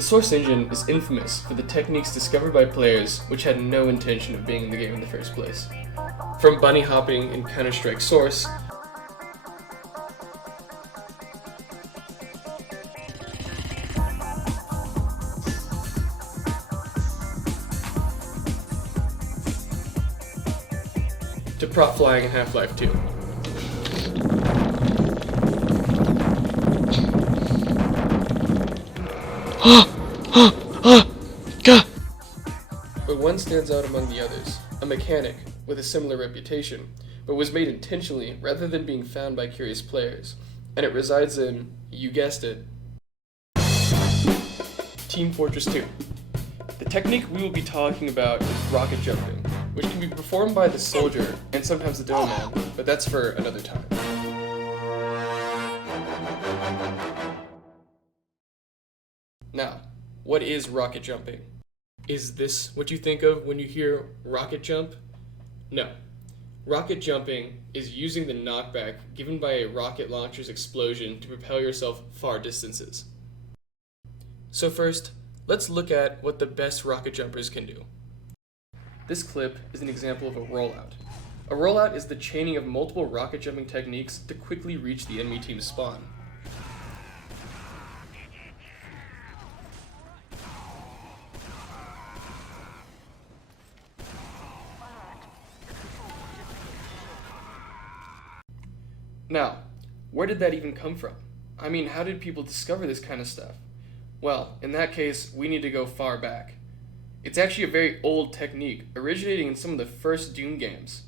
The Source engine is infamous for the techniques discovered by players which had no intention of being in the game in the first place. From bunny hopping in Counter-Strike Source, to prop flying in Half-Life 2. But one stands out among the others, a mechanic with a similar reputation, but was made intentionally rather than being found by curious players, and it resides in, you guessed it, Team Fortress 2. The technique we will be talking about is rocket jumping, which can be performed by the soldier and sometimes the dome man, but that's for another time. Now, what is rocket jumping? Is this what you think of when you hear rocket jump? No. Rocket jumping is using the knockback given by a rocket launcher's explosion to propel yourself far distances. So first, let's look at what the best rocket jumpers can do. This clip is an example of a rollout. A rollout is the chaining of multiple rocket jumping techniques to quickly reach the enemy team's spawn. Now, where did that even come from? I mean, how did people discover this kind of stuff? Well, in that case, we need to go far back. It's actually a very old technique, originating in some of the first Doom games.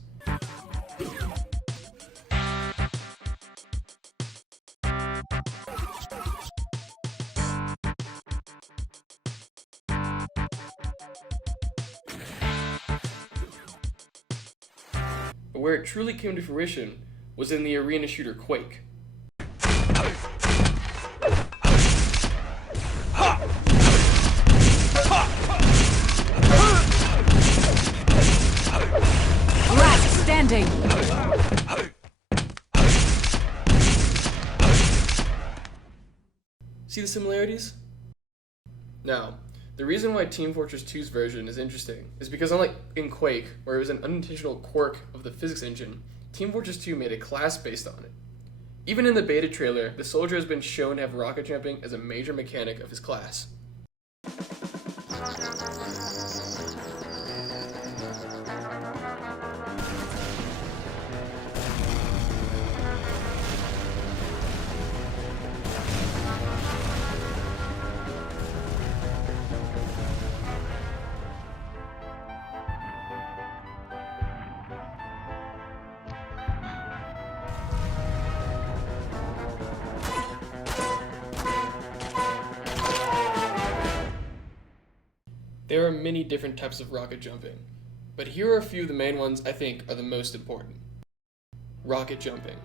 But where it truly came to fruition was in the arena shooter Quake. Last standing. See the similarities? Now, the reason why Team Fortress 2's version is interesting is because unlike in Quake, where it was an unintentional quirk of the physics engine, Team Fortress 2 made a class based on it. Even in the beta trailer, the soldier has been shown to have rocket jumping as a major mechanic of his class. There are many different types of rocket jumping, but here are a few of the main ones I think are the most important. Rocket jumping.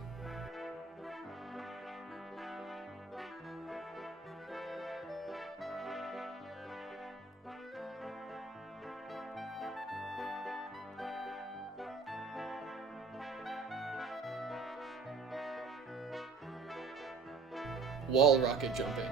Wall rocket jumping.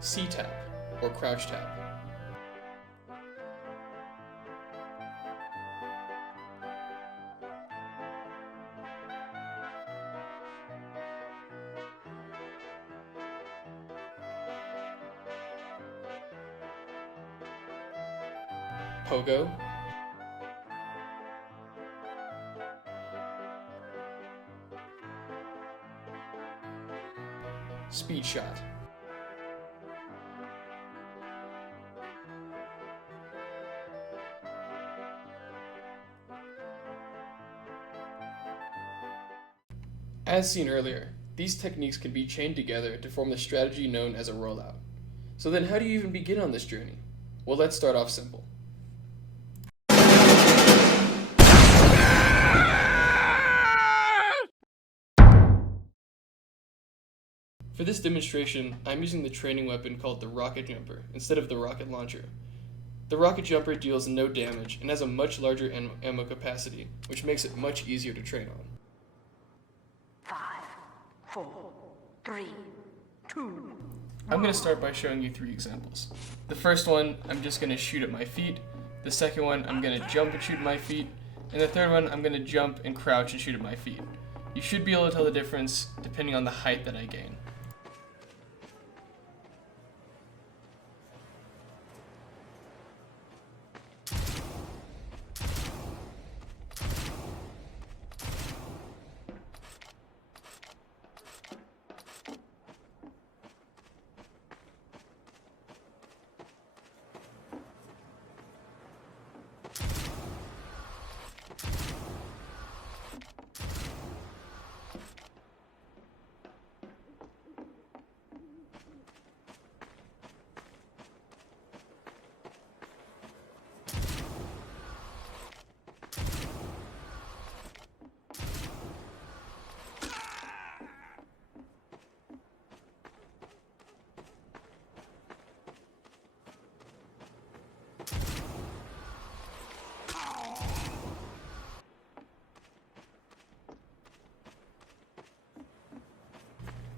Ctap, or crouch tap. Pogo. Speedshot. As seen earlier, these techniques can be chained together to form the strategy known as a rollout. So then how do you even begin on this journey? Well, let's start off simple. For this demonstration, I'm using the training weapon called the rocket jumper instead of the rocket launcher. The rocket jumper deals no damage and has a much larger ammo capacity, which makes it much easier to train on. 5, 4, 3, 2. I'm going to start by showing you 3 examples. The first one, I'm just going to shoot at my feet. The second one, I'm going to jump and shoot at my feet. And the third one, I'm going to jump and crouch and shoot at my feet. You should be able to tell the difference depending on the height that I gain.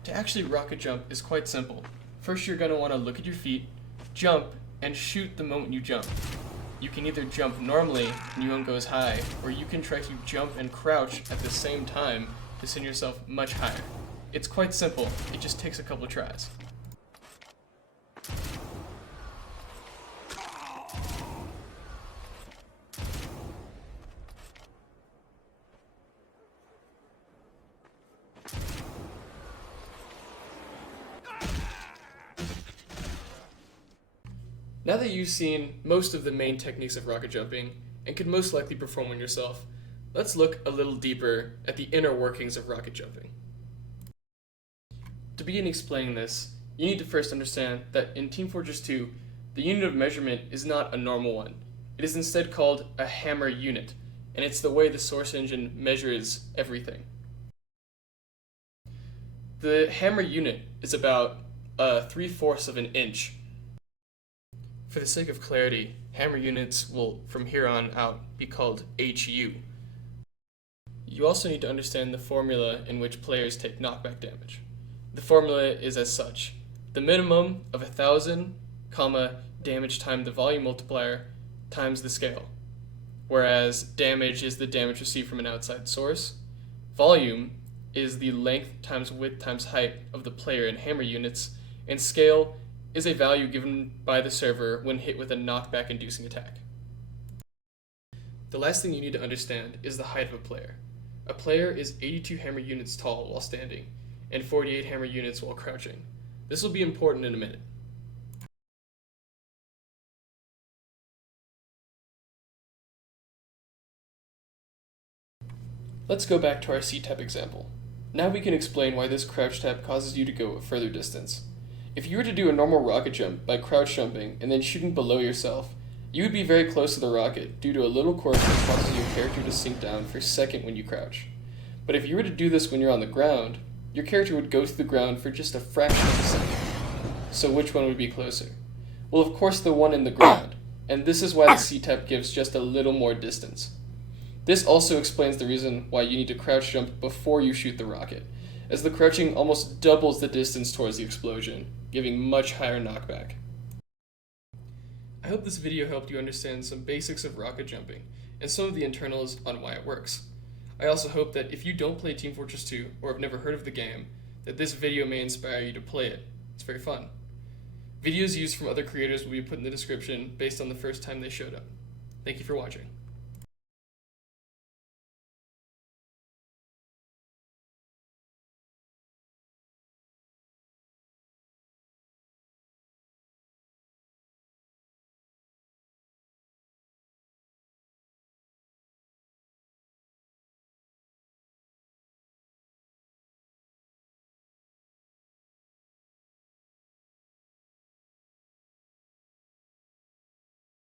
To actually rocket jump is quite simple. First, you're going to want to look at your feet, jump, and shoot the moment you jump. You can either jump normally and you won't go as high, or you can try to jump and crouch at the same time to send yourself much higher. It's quite simple, it just takes a couple tries. Now that you've seen most of the main techniques of rocket jumping, and can most likely perform one yourself, let's look a little deeper at the inner workings of rocket jumping. To begin explaining this, you need to first understand that in Team Fortress 2, the unit of measurement is not a normal one. It is instead called a hammer unit, and it's the way the source engine measures everything. The hammer unit is about 3/4 of an inch. For the sake of clarity, hammer units will, from here on out, be called HU. You also need to understand the formula in which players take knockback damage. The formula is as such: the minimum of 1,000, damage times the volume multiplier times the scale. Whereas damage is the damage received from an outside source, volume is the length times width times height of the player in hammer units, and scale is a value given by the server when hit with a knockback inducing attack. The last thing you need to understand is the height of a player. A player is 82 hammer units tall while standing, and 48 hammer units while crouching. This will be important in a minute. Let's go back to our Ctap example. Now we can explain why this crouch tap causes you to go a further distance. If you were to do a normal rocket jump by crouch jumping and then shooting below yourself, you would be very close to the rocket due to a little quirk that causes your character to sink down for a second when you crouch. But if you were to do this when you're on the ground, your character would go to the ground for just a fraction of a second. So which one would be closer? Well, of course the one in the ground, and this is why the Ctap gives just a little more distance. This also explains the reason why you need to crouch jump before you shoot the rocket, as the crouching almost doubles the distance towards the explosion, giving much higher knockback. I hope this video helped you understand some basics of rocket jumping, and some of the internals on why it works. I also hope that if you don't play Team Fortress 2, or have never heard of the game, that this video may inspire you to play it. It's very fun. Videos used from other creators will be put in the description based on the first time they showed up. Thank you for watching.